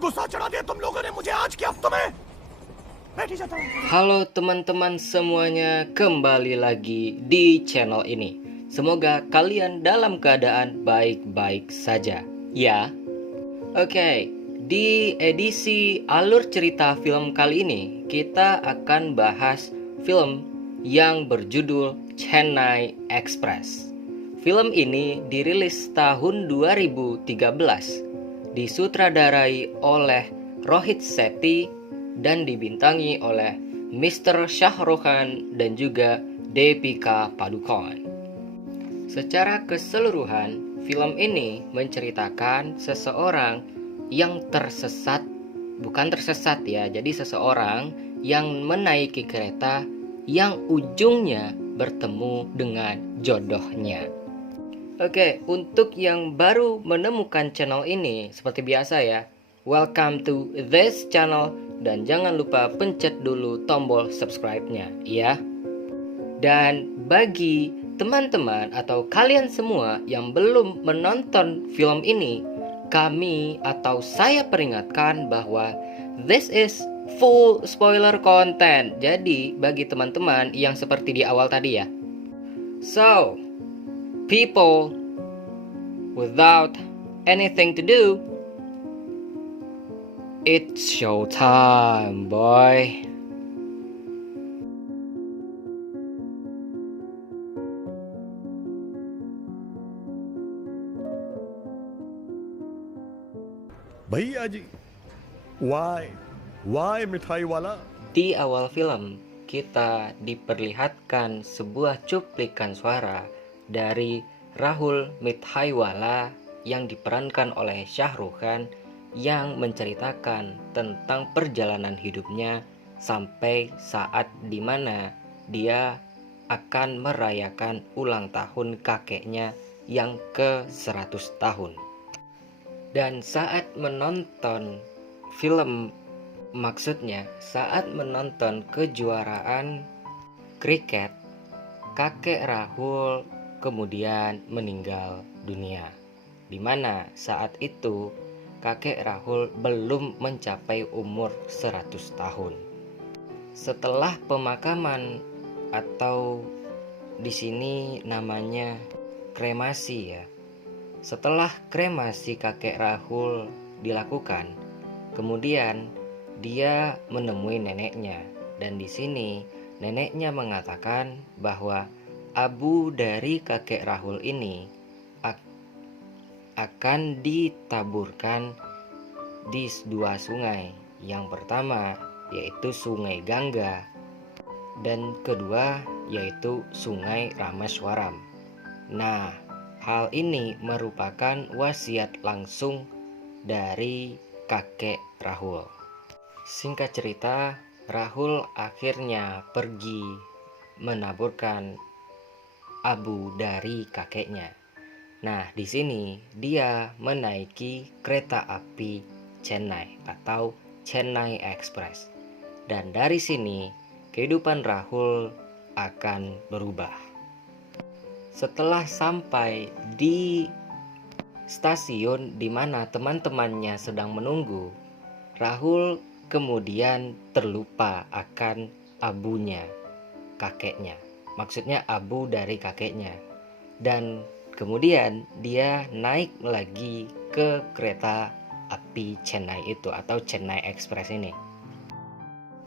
गुस्सा चढ़ा दिया तुम लोगों ने मुझे आज क्या तुम्हें बैठ ही जाता हूँ. Halo teman-teman semuanya, kembali lagi di channel ini. Semoga kalian dalam keadaan baik-baik saja, ya. Oke, di edisi alur cerita film kali ini, kita akan bahas film yang berjudul Chennai Express. Film ini dirilis tahun 2013, disutradarai oleh Rohit Sethi dan dibintangi oleh Mr. Shah Rukh Khan dan juga Deepika Padukone. Secara keseluruhan, film ini menceritakan seseorang yang tersesat, bukan tersesat ya, jadi seseorang yang menaiki kereta yang ujungnya bertemu dengan jodohnya. Oke, untuk yang baru menemukan channel ini, seperti biasa ya, welcome to this channel dan jangan lupa pencet dulu tombol subscribe-nya ya. Dan bagi teman-teman atau kalian semua yang belum menonton film ini, kami atau saya peringatkan bahwa this is full spoiler content. Jadi bagi teman-teman yang seperti di awal tadi ya. So, people, without anything to do, it's showtime, boy. भैया जी why मिठाई वाला. Di awal film, kita diperlihatkan sebuah cuplikan suara dari Rahul Mithaiwala yang diperankan oleh Shah Rukh Khan yang menceritakan tentang perjalanan hidupnya sampai saat dimana dia akan merayakan ulang tahun kakeknya yang ke-100 tahun. Dan saat menonton film, maksudnya saat menonton kejuaraan kriket, kakek Rahul kemudian meninggal dunia, di mana saat itu kakek Rahul belum mencapai umur 100 tahun. Setelah pemakaman atau di sini namanya kremasi ya. Setelah kremasi kakek Rahul dilakukan, kemudian dia menemui neneknya, dan di sini neneknya mengatakan bahwa abu dari kakek Rahul ini akan ditaburkan di dua sungai. Yang pertama yaitu Sungai Gangga dan kedua yaitu Sungai Rameswaram. Nah, hal ini merupakan wasiat langsung dari kakek Rahul. Singkat cerita, Rahul akhirnya pergi menaburkan abu dari kakeknya. Nah, di sini dia menaiki kereta api Chennai atau Chennai Express. Dan dari sini kehidupan Rahul akan berubah. Setelah sampai di stasiun di mana teman-temannya sedang menunggu, Rahul kemudian terlupa akan abunya kakeknya. Maksudnya abu dari kakeknya. Dan kemudian dia naik lagi ke kereta api Chennai itu atau Chennai Express ini.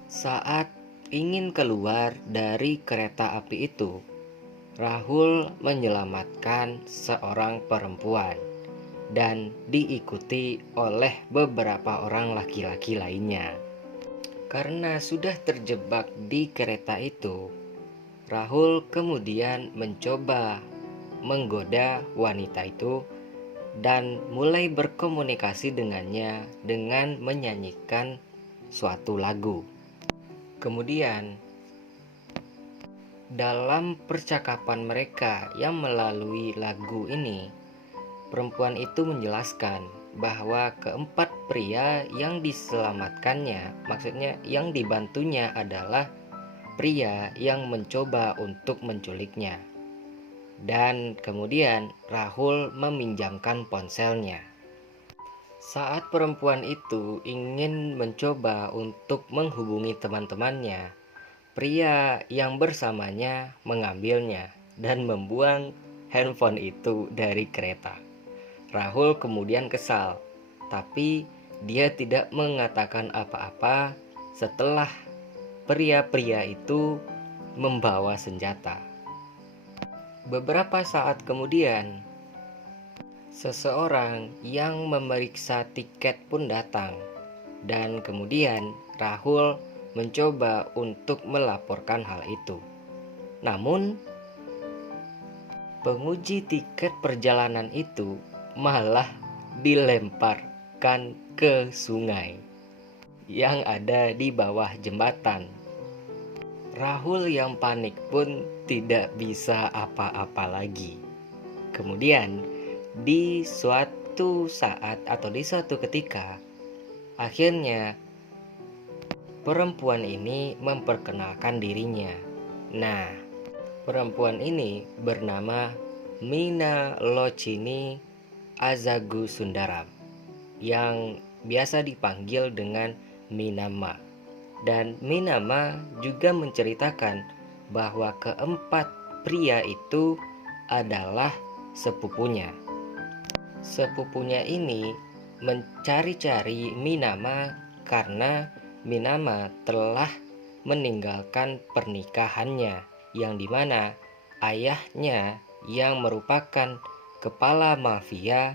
Saat ingin keluar dari kereta api itu, Rahul menyelamatkan seorang perempuan dan diikuti oleh beberapa orang laki-laki lainnya. Karena sudah terjebak di kereta itu, Rahul kemudian mencoba menggoda wanita itu dan mulai berkomunikasi dengannya dengan menyanyikan suatu lagu. Kemudian dalam percakapan mereka yang melalui lagu ini, perempuan itu menjelaskan bahwa keempat pria yang diselamatkannya, maksudnya yang dibantunya adalah pria yang mencoba untuk menculiknya. Dan kemudian Rahul meminjamkan ponselnya. Saat perempuan itu ingin mencoba untuk menghubungi teman-temannya, pria yang bersamanya mengambilnya dan membuang handphone itu dari kereta. Rahul kemudian kesal, tapi dia tidak mengatakan apa-apa setelah pria-pria itu membawa senjata. Beberapa saat kemudian, seseorang yang memeriksa tiket pun datang, dan kemudian Rahul mencoba untuk melaporkan hal itu. Namun, penguji tiket perjalanan itu malah dilemparkan ke sungai yang ada di bawah jembatan. Rahul yang panik pun tidak bisa apa-apa lagi. Kemudian di suatu saat atau di suatu ketika, akhirnya perempuan ini memperkenalkan dirinya. Nah, perempuan ini bernama Mina Lochini Azagusundaram, yang biasa dipanggil dengan Minama. Dan Minama juga menceritakan bahwa keempat pria itu adalah sepupunya. Sepupunya ini mencari-cari Minama karena Minama telah meninggalkan pernikahannya, yang dimana ayahnya yang merupakan kepala mafia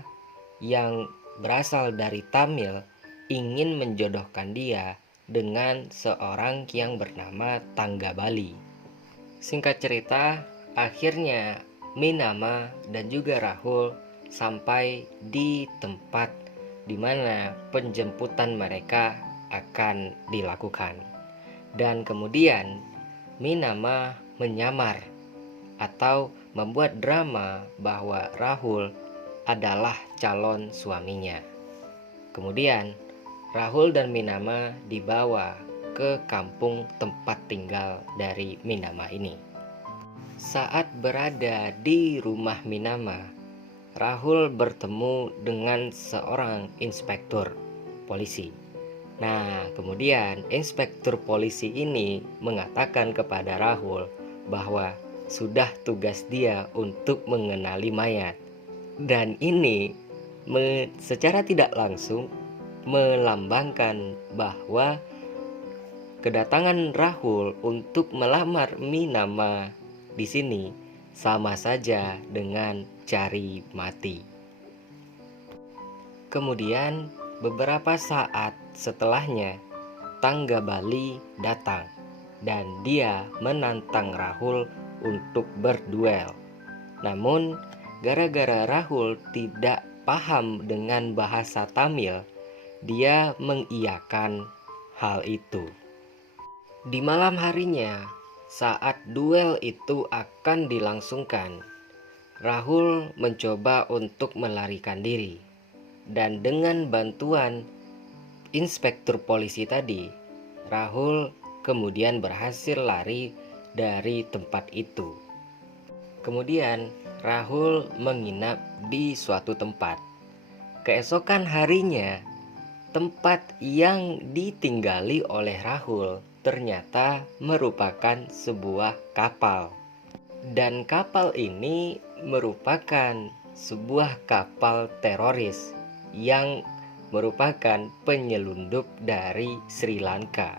yang berasal dari Tamil ingin menjodohkan dia dengan seorang yang bernama Tangga Bali. Singkat cerita, akhirnya Minama dan juga Rahul sampai di tempat di mana penjemputan mereka akan dilakukan. Dan kemudian Minama menyamar atau membuat drama bahwa Rahul adalah calon suaminya. Kemudian Rahul dan Minama dibawa ke kampung tempat tinggal dari Minama ini. Saat berada di rumah Minama, Rahul bertemu dengan seorang inspektur polisi. Nah, kemudian inspektur polisi ini mengatakan kepada Rahul bahwa sudah tugas dia untuk mengenali mayat. Dan ini secara tidak langsung melambangkan bahwa kedatangan Rahul untuk melamar Minama di sini sama saja dengan cari mati. Kemudian beberapa saat setelahnya, Tangga Bali datang dan dia menantang Rahul untuk berduel. Namun gara-gara Rahul tidak paham dengan bahasa Tamil, dia mengiyakan hal itu. Di malam harinya, saat duel itu akan dilangsungkan, Rahul mencoba untuk melarikan diri. Dan dengan bantuan inspektur polisi tadi, Rahul kemudian berhasil lari dari tempat itu. Kemudian Rahul menginap di suatu tempat. Keesokan harinya, tempat yang ditinggali oleh Rahul ternyata merupakan sebuah kapal. Dan kapal ini merupakan sebuah kapal teroris yang merupakan penyelundup dari Sri Lanka.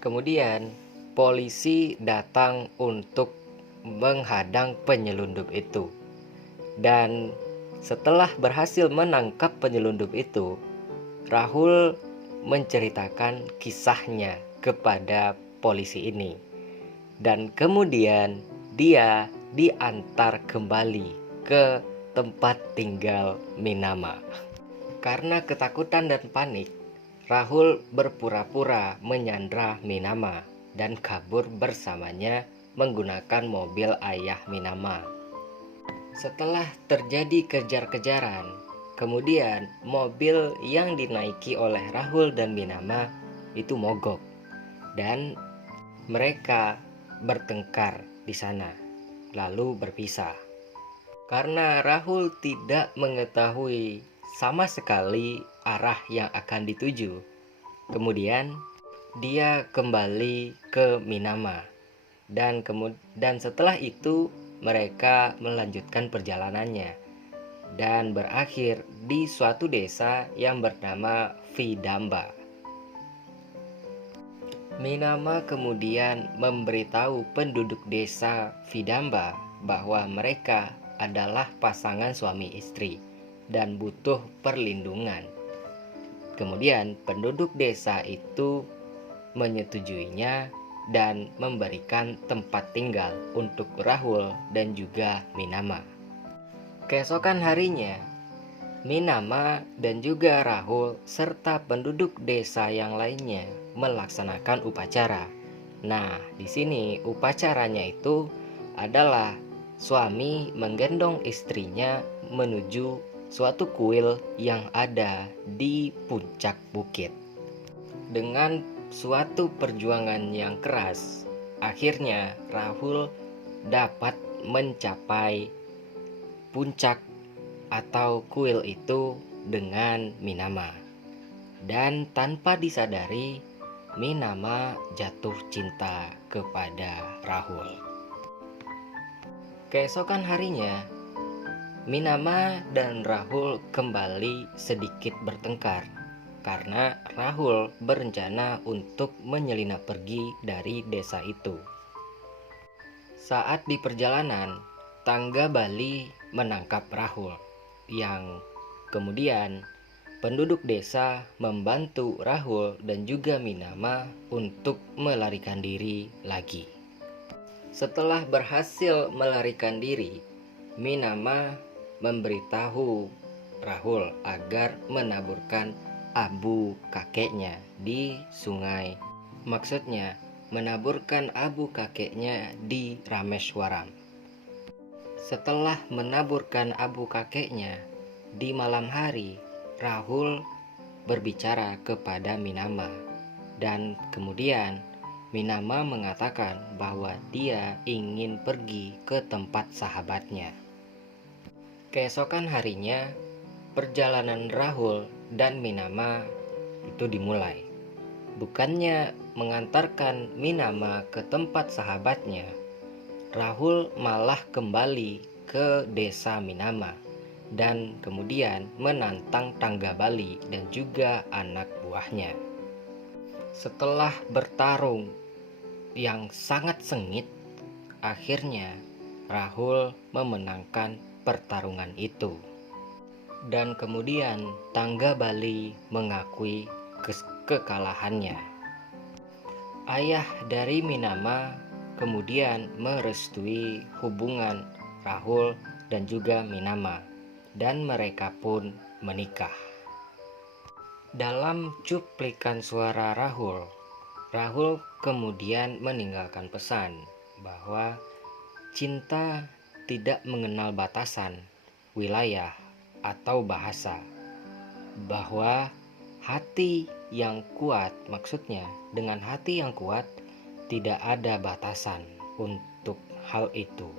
Kemudian polisi datang untuk menghadang penyelundup itu. Dan setelah berhasil menangkap penyelundup itu, Rahul menceritakan kisahnya kepada polisi ini. Dan kemudian dia diantar kembali ke tempat tinggal Minama. Karena ketakutan dan panik, Rahul berpura-pura menyandra Minama dan kabur bersamanya menggunakan mobil ayah Minama. Setelah terjadi kejar-kejaran, kemudian mobil yang dinaiki oleh Rahul dan Minama itu mogok dan mereka bertengkar di sana, lalu berpisah. Karena Rahul tidak mengetahui sama sekali arah yang akan dituju. Kemudian dia kembali ke Minama dan setelah itu mereka melanjutkan perjalanannya dan berakhir di suatu desa yang bernama Vidamba. Minama kemudian memberitahu penduduk desa Vidamba bahwa mereka adalah pasangan suami istri dan butuh perlindungan. Kemudian penduduk desa itu menyetujuinya dan memberikan tempat tinggal untuk Rahul dan juga Minama. Keesokan harinya, Minama dan juga Rahul serta penduduk desa yang lainnya melaksanakan upacara. Nah, di sini upacaranya itu adalah suami menggendong istrinya menuju suatu kuil yang ada di puncak bukit. Dengan suatu perjuangan yang keras, akhirnya Rahul dapat mencapai puncak atau kuil itu dengan Minama. Dan tanpa disadari, Minama jatuh cinta kepada Rahul. Keesokan harinya, Minama dan Rahul kembali sedikit bertengkar karena Rahul berencana untuk menyelinap pergi dari desa itu. Saat di perjalanan, Tangga Bali menangkap Rahul, yang kemudian penduduk desa membantu Rahul dan juga Minama untuk melarikan diri lagi. Setelah berhasil melarikan diri, Minama memberitahu Rahul agar menaburkan abu kakeknya di sungai. Maksudnya, menaburkan abu kakeknya di Rameswaram. Setelah menaburkan abu kakeknya di malam hari, Rahul berbicara kepada Minama dan kemudian Minama mengatakan bahwa dia ingin pergi ke tempat sahabatnya. Keesokan harinya, perjalanan Rahul dan Minama itu dimulai. Bukannya mengantarkan Minama ke tempat sahabatnya, Rahul malah kembali ke desa Minama dan kemudian menantang Tangga Bali dan juga anak buahnya. Setelah bertarung yang sangat sengit, akhirnya Rahul memenangkan pertarungan itu. Dan kemudian Tangga Bali mengakui kekalahannya. Ayah dari Minama kemudian merestui hubungan Rahul dan juga Minama, dan mereka pun menikah. Dalam cuplikan suara Rahul kemudian meninggalkan pesan bahwa cinta tidak mengenal batasan, wilayah, atau bahasa. Bahwa hati yang kuat, maksudnya dengan hati yang kuat tidak ada batasan untuk hal itu.